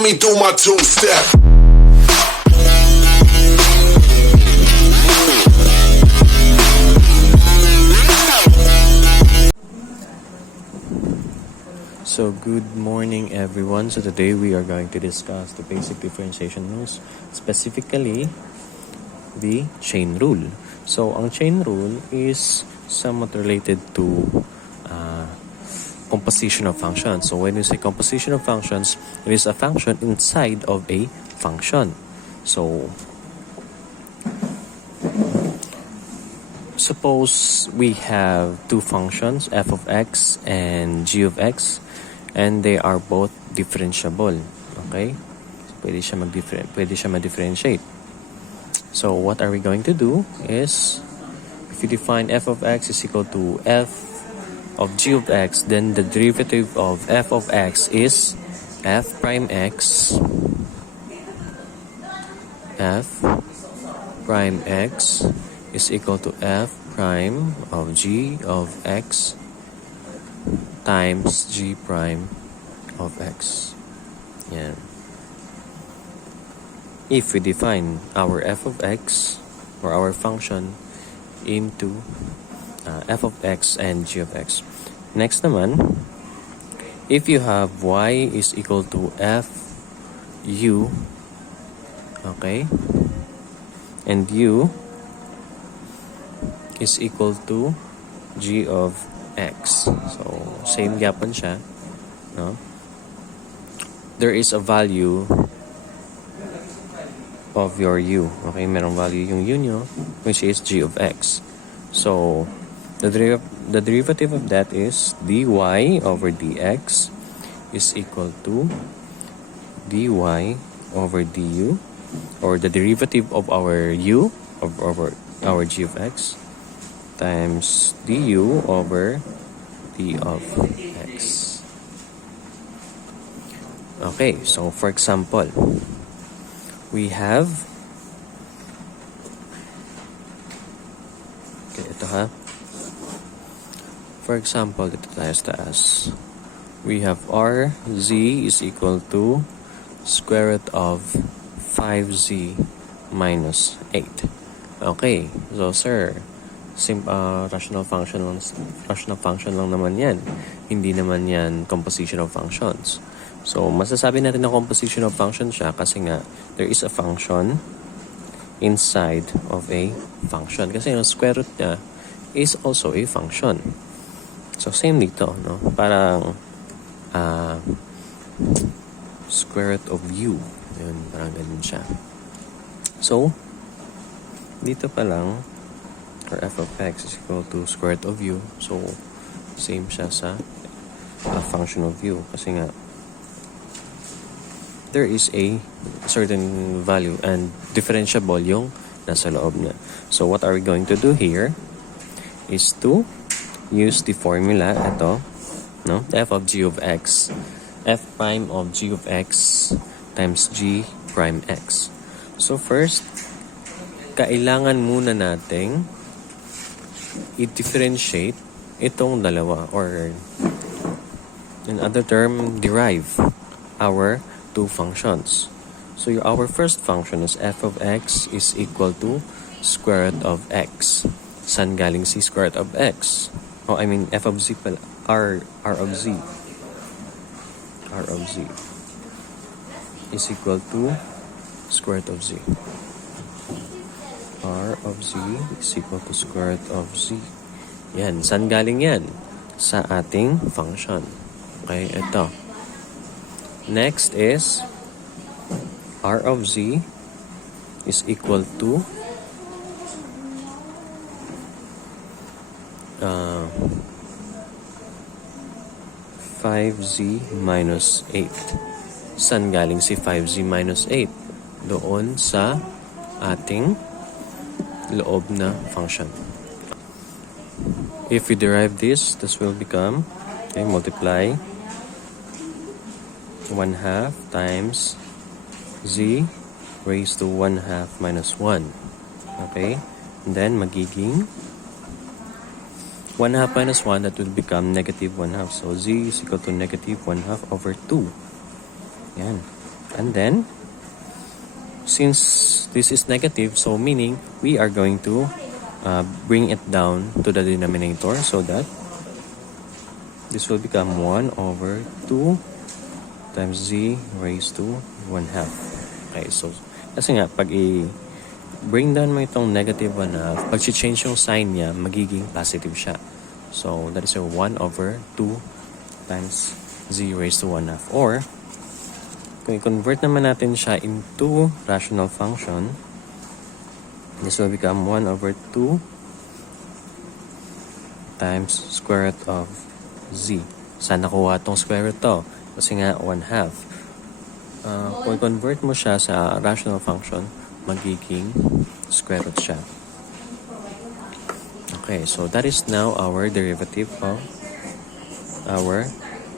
me do my two-step. So good morning everyone. So today we are going to discuss the basic differentiation rules, specifically the chain rule. So ang chain rule is somewhat related to composition of functions. So when we say composition of functions, it is a function inside of a function. So suppose we have two functions, f of x and g of x, and they are both differentiable. Okay? So, pwede siya ma-differentiate. So what are we going to do is, if you define f of x is equal to f of g of x, then the derivative of f of x is f prime x is equal to f prime of g of x times g prime of x. Yan. If we define our f of x or our function into f of x and g of x. Next naman, if you have y is equal to f u, okay, and u is equal to g of x. So, same yapon siya, no? There is a value of your u. Okay, merong value yung u nyo, which is g of x. So, the derivative of that is dy over dx is equal to dy over du, or the derivative of our u, over our g of x, times du over d of x. Okay, so for example, we have, okay, ito ha. For example, dito tayo sa taas. We have rz is equal to square root of 5z minus 8. Okay, so sir, rational function lang naman yan. Hindi naman yan composition of functions. So, masasabi natin na composition of function siya kasi nga, there is a function inside of a function. Kasi yung square root niya is also a function. So, same dito, no? Parang square root of u. Yun, parang ganun siya. So, dito pa lang, or f of x is equal to square root of u. So, same siya sa function of u. Kasi nga, there is a certain value and differentiable yung nasa loob niya. So, what are we going to do here is to use the formula, ito, no? F of g of x, f prime of g of x times g prime x. So, first, kailangan muna nating i-differentiate itong dalawa, or in other term, derive our two functions. So our first function is f of x is equal to square root of x. Saan galing si square root of x? Oh, I mean f of z pala. R of z is equal to square root of z. R of z is equal to square root of z. Yan. Saan galing yan? Sa ating function. Okay, ito. Next is r of z is equal to 5z minus 8. Saan galing si 5z minus 8? Doon sa ating loob na function. If we derive this will become, okay, multiply 1/2 times z raised to 1/2 minus 1. Okay? And then, magiging 1/2 minus 1, that will become negative 1/2. So, z is equal to negative 1/2 over 2. Yan. And then, since this is negative, so meaning we are going to bring it down to the denominator so that this will become 1 over 2 times z raised to 1/2. Okay, so kasi nga, pag bring down mo itong negative 1/2, pag change yung sign niya, magiging positive siya. So, that is a 1 over 2 times z raised to 1/2. Or, kung i-convert naman natin siya into rational function, this will become 1 over 2 times square root of z. Saan nakuha itong square root to? Kasi nga 1/2. Kung i-convert mo siya sa rational function, magiging square root siya. Okay, so that is now our derivative of our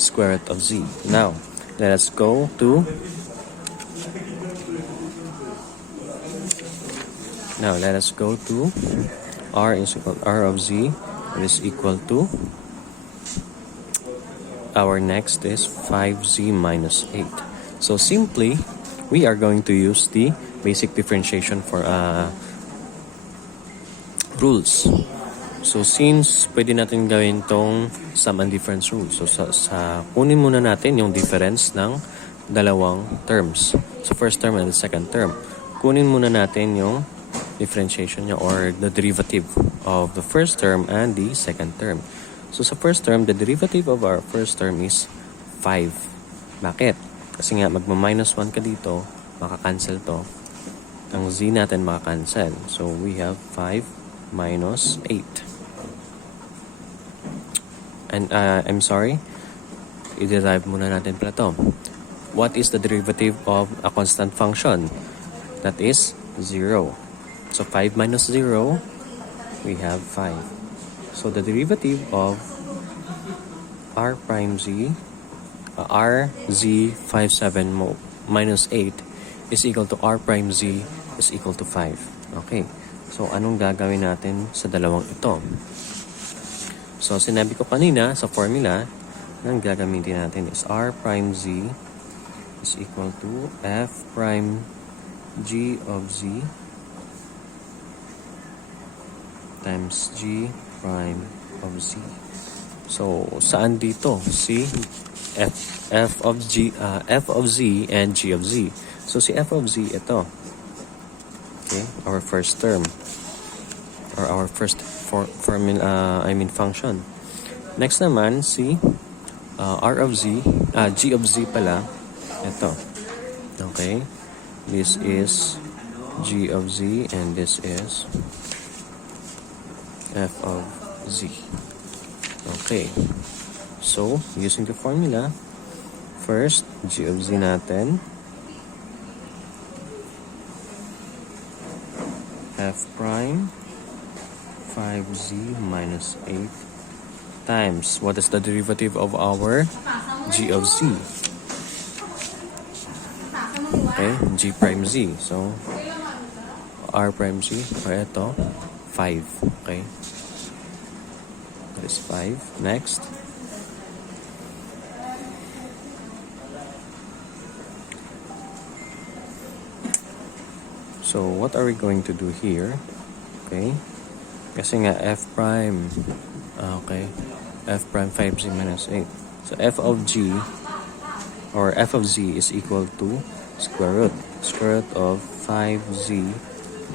square root of z. Now, let us go to r is equal to r of z is equal to our next is 5z minus 8. So simply, we are going to use the basic differentiation for rules. So since pwede natin gawin tong sum and difference rule, so kunin muna natin yung difference ng dalawang terms. So first term and the second term. Kunin muna natin yung differentiation niya or the derivative of the first term and the second term. So sa first term, the derivative of our first term is 5. Bakit? Kasi nga magma-minus 1 ka dito, maka-cancel to. Ang z natin maka-cancel. So we have 5 minus 8. And I'm sorry, i-derive muna natin pala to. What is the derivative of a constant function? That is 0. So 5 minus 0, we have 5. So the derivative of r prime z, rz57 minus 8 is equal to r prime z is equal to 5. Okay. So anong gagawin natin sa dalawang ito? So sinabi ko kanina sa formula, ang gagamitin natin is r prime z is equal to f prime g of z times g prime of z. So saan dito? Si f of z and g of z. So si f of z ito. Okay, our first term or our first function. Next naman si r of z, g of z pala ito. Okay, this is g of z and this is f of z. Okay. So, using the formula, first, g of z natin, f prime 5z minus 8 times, what is the derivative of our g of z? Okay, g prime z. So, r prime z, or ito, 5. Okay. That is 5. Next. So, what are we going to do here? Okay. Kasi nga, f prime. Okay. F prime 5z minus 8. So, f of g or f of z is equal to square root. Square root of 5z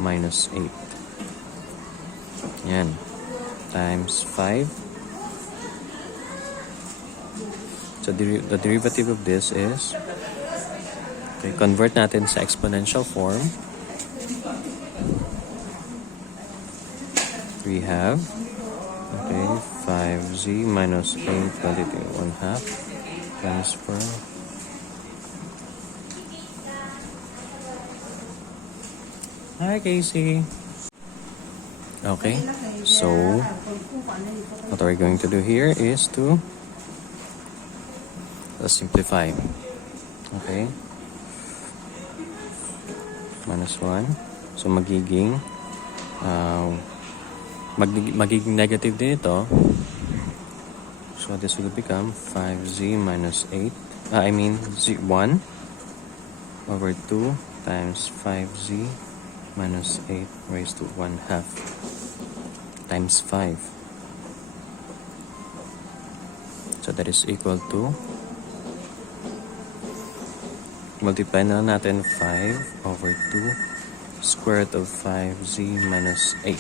minus 8. Yan. Times 5. So, the derivative of this is, okay, convert natin sa exponential form. We have, okay, 5z minus 8 divided by 1/2 transfer. Hi, Casey. Okay, so what are we going to do here is to simplify. Okay, minus 1. So magiging negative din ito. So this will become 5z minus 8. Z1 over 2 times 5z minus 8 raised to 1/2 times 5. So that is equal to, multiply na natin 5 over 2 square root of 5z minus 8.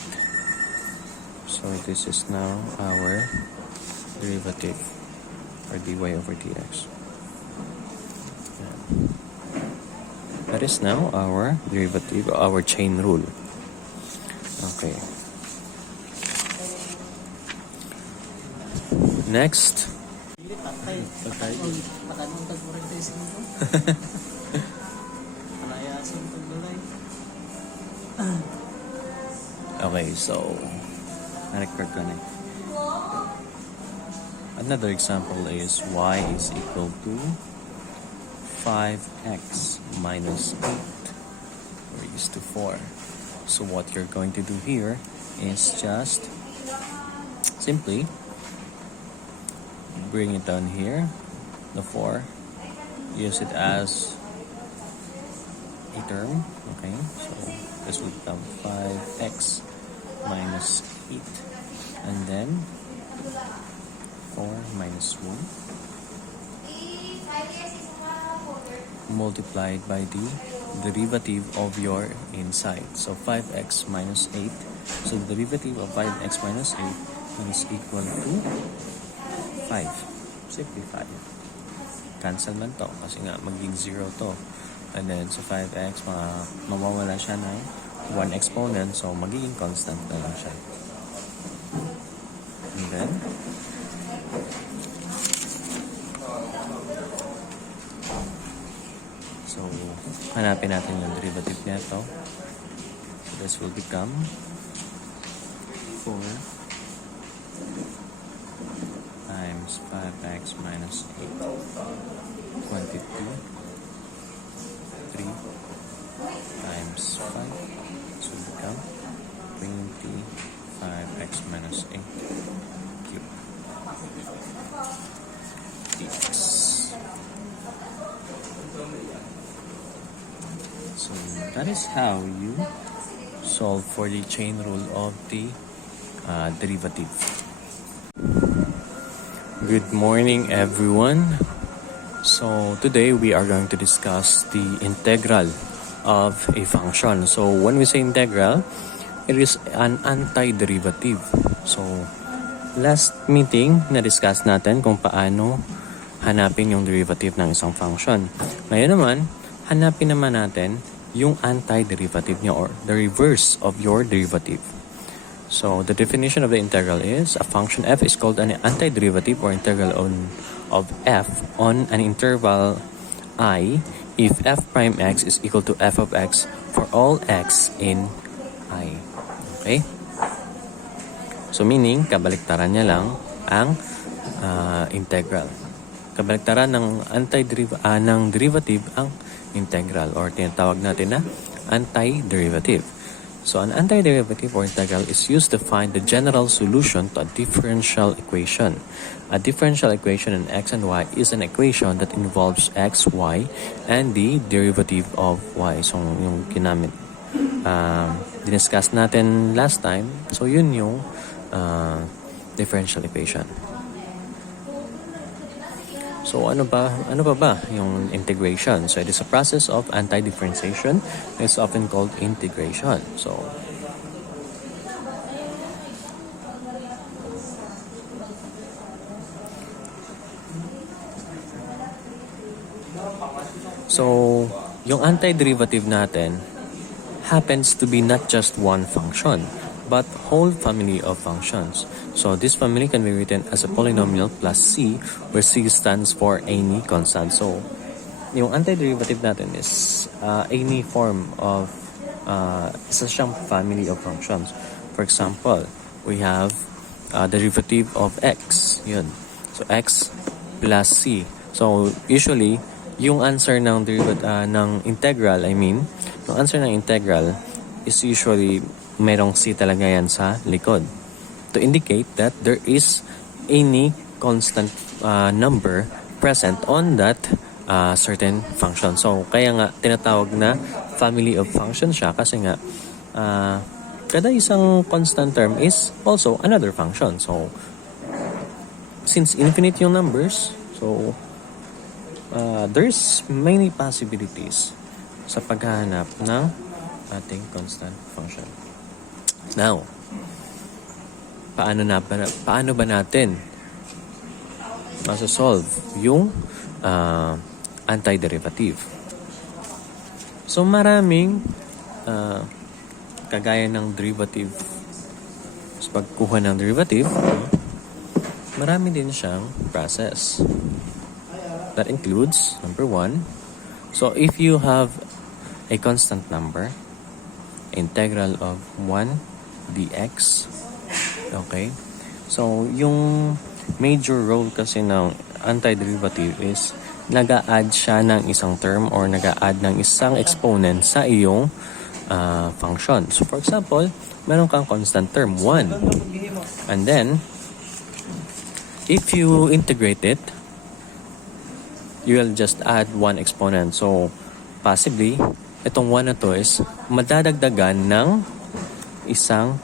So this is now our derivative, or dy over dx. That is now our derivative, our chain rule. Okay. Next. Okay, so another example is y is equal to 5x minus 8 raised to 4. So what you're going to do here is just simply bring it down here, the 4, use it as a term. Okay, so this will become 5x minus 8, and then 4 minus 1 multiplied by the derivative of your inside. So 5x minus 8. So the derivative of 5x minus 8 is equal to 5. Simply 5. Cancel man to kasi nga magiging 0 to. And then sa 5x, mawawala siya ng 1 exponent. So magiging constant na lang siya. And then so, hanapin natin yung derivative nito. So, this will become 4 times 5x minus 8, 22, 3 times 5, so become 25x minus 8 cube dx. So that is how you solve for the chain rule of the derivative. Good morning, everyone. So today we are going to discuss the integral of a function. So when we say integral, it is an antiderivative. So last meeting na-discuss natin kung paano hanapin yung derivative ng isang function. Ngayon naman, hanapin naman natin yung antiderivative niya, or the reverse of your derivative. So the definition of the integral is a function f is called an antiderivative or integral of f on an interval I if f prime x is equal to f of x for all x in I. Okay? So meaning, kabaliktaran niya lang ang integral. Kabaliktaran ng ng derivative ang integral, or tinatawag natin na antiderivative. So an antiderivative or integral is used to find the general solution to a differential equation. A differential equation in x and y is an equation that involves x, y, and the derivative of y. So yung ginamit, diniscuss natin last time. So yun yung differential equation. So ano pa ba yung integration? So it is a process of anti-differentiation. It's often called integration. So yung antiderivative natin happens to be not just one function, but whole family of functions. So this family can be written as a polynomial plus c, where c stands for any constant. So yung antiderivative natin is any form of isa siyang family of functions. For example, we have derivative of x. Yun. So x plus c. So usually yung answer ng integral, yung answer ng integral is usually merong c talaga yan sa likod, to indicate that there is any constant number present on that certain function. So, kaya nga, tinatawag na family of functions siya kasi nga, kada isang constant term is also another function. So, since infinite yung numbers, so, there's many possibilities sa paghahanap ng ating constant function. Now, paano ba natin masosolve yung antiderivative? So, maraming kagaya ng derivative. Sa pagkuha ng derivative, marami din siyang process. That includes, number 1, so if you have a constant number, integral of 1 dx, okay? So, yung major role kasi ng antiderivative is nag-a-add siya ng isang term or nag-a-add ng isang exponent sa iyong function. So, for example, meron kang constant term, 1. And then, if you integrate it, you will just add one exponent. So, possibly, itong 1 na to is madadagdagan ng isang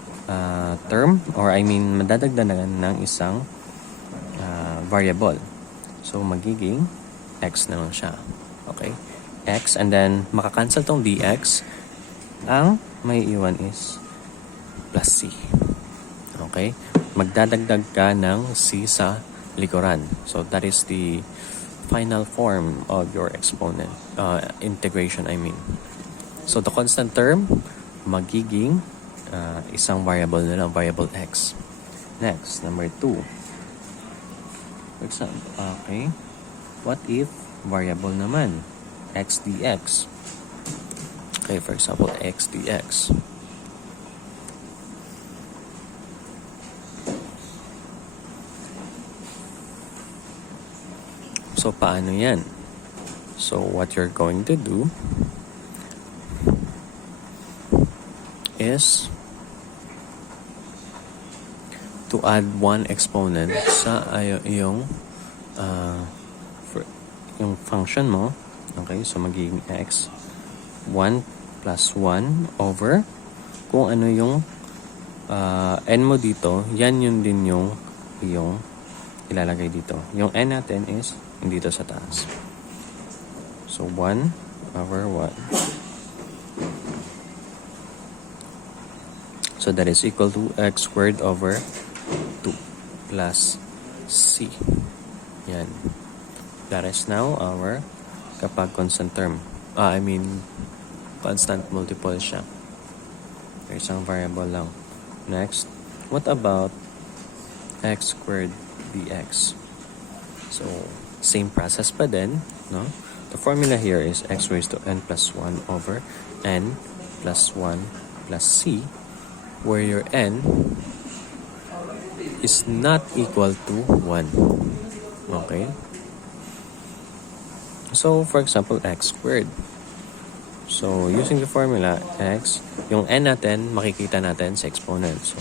term or madadagdagan ng isang variable. So, magiging x na lang siya. Okay? X, and then makakancel tong dx. Ang may iwan is plus c. Okay? Magdadagdag ka ng c sa likuran. So, that is the final form of your exponent. Integration, So, the constant term, magiging isang variable na lang, variable x. Next, number 2. For example, okay. What if variable naman? X dx. Okay, for example, x dx. So, paano yan? So, what you're going to do is to add one exponent sa yung function mo. Okay, so magiging x 1 plus 1 over kung ano yung n mo dito, yan yun din yung ilalagay dito. Yung n natin is dito sa taas. So 1 over 1. So that is equal to x squared over 2 plus c. Yan. That is now our kapag constant term. Constant multiple siya. Isang variable lang. Next, what about x squared dx? So, same process pa din, no? The formula here is x raised to n plus 1 over n plus 1 plus c, where your n is not equal to 1. Okay? So, for example, x squared. So, using the formula, x, yung n natin, makikita natin sa exponent. So,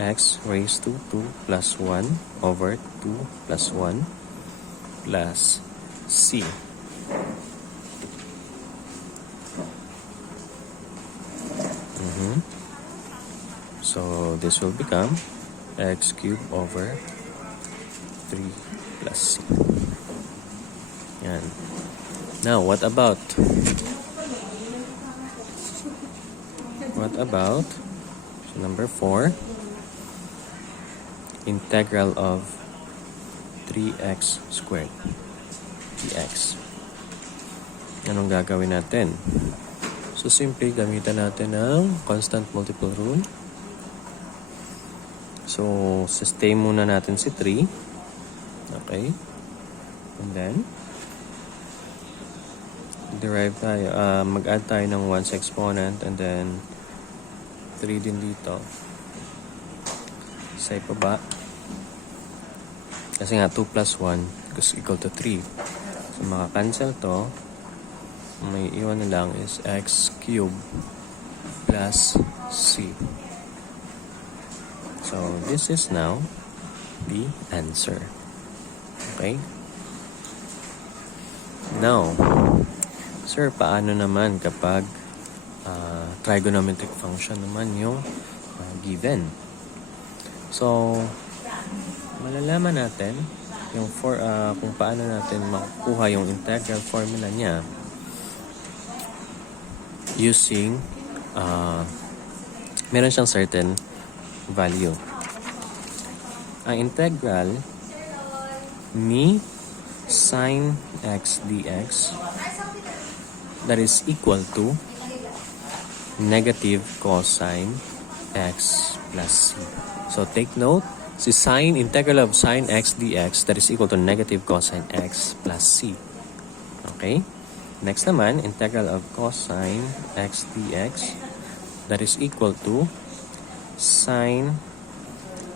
x raised to 2 plus 1 over 2 plus 1 plus c. So, this will become x cubed over 3 plus c. Yan. Now, what about so number 4, integral of 3x squared dx. Anong gagawin natin? So, simply gamitan natin ng constant multiple rule. So, sustain muna natin si 3. Okay. And then, derive tayo, mag-add tayo ng 1 sa exponent and then 3 din dito sa ibaba. Kasi nga 2 plus 1 is equal to 3. So, maka-cancel to. May iwan na lang is x cubed plus c. So, this is now the answer. Okay? Now, sir, paano naman kapag trigonometric function naman yung given? So, malalaman natin yung kung paano natin makukuha yung integral formula niya using meron siyang certain value. Ang integral ni sin x dx that is equal to negative cosine x plus c. So take note, si integral of sin x dx that is equal to negative cosine x plus c. Okay? Next naman, integral of cosine x dx that is equal to sin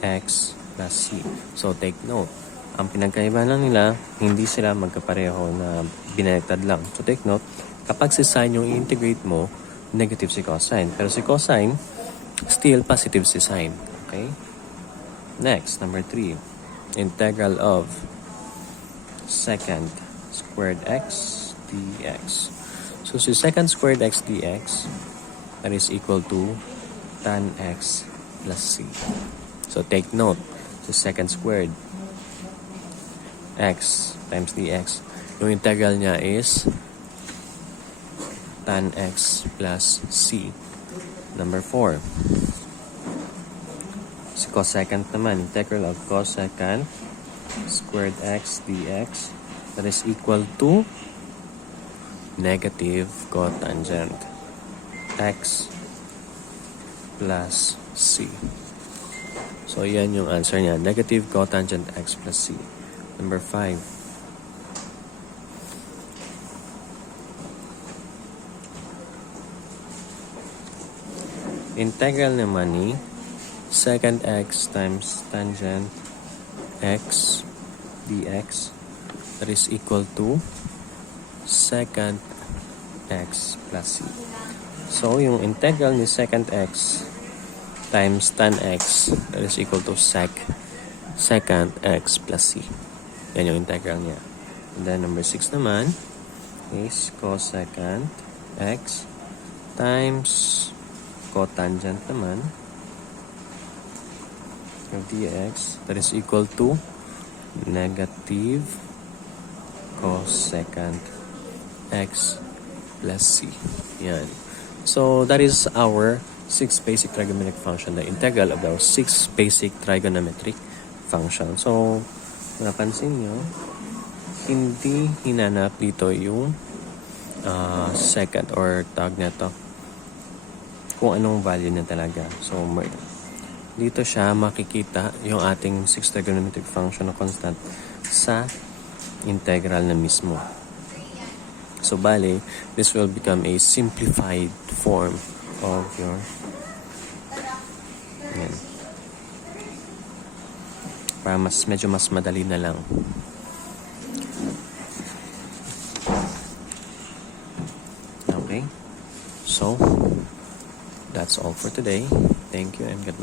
x plus c. So take note, ang pinagkaiba lang nila, hindi sila magkapareho na binaliktad lang. So take note, kapag si sin yung i-integrate mo, negative si cosine. Pero si cosine, still positive si sin. Okay? Next, number 3. Integral of secant squared x dx. So si secant squared x dx, that is equal to tan x plus c. So take note, si secant squared x times dx, yung integral niya is tan x plus c. Number 4. Si cosecant naman, integral of cosecant squared x dx that is equal to negative cotangent x plus c. So yan yung answer niya, negative cotangent x plus c. Number 5. Integral naman ni secant x times tangent x dx that is equal to secant x plus c. So yung integral ni secant x times tan x that is equal to secant x plus c. Yan yung integral niya. And then number 6 naman is cosecant x times cotangent naman of dx that is equal to negative cosecant x plus c. Yan. So that is our 6 basic trigonometric function, the integral of our 6 basic trigonometric function. So napansin nyo, hindi hinanap dito yung secant or tawag na to kung anong value niya talaga. So dito siya makikita yung ating 6 trigonometric function na constant sa integral na mismo. So bali, this will become a simplified form of your yan. Para medyo mas madali na lang. Okay? So, that's all for today. Thank you and God bless.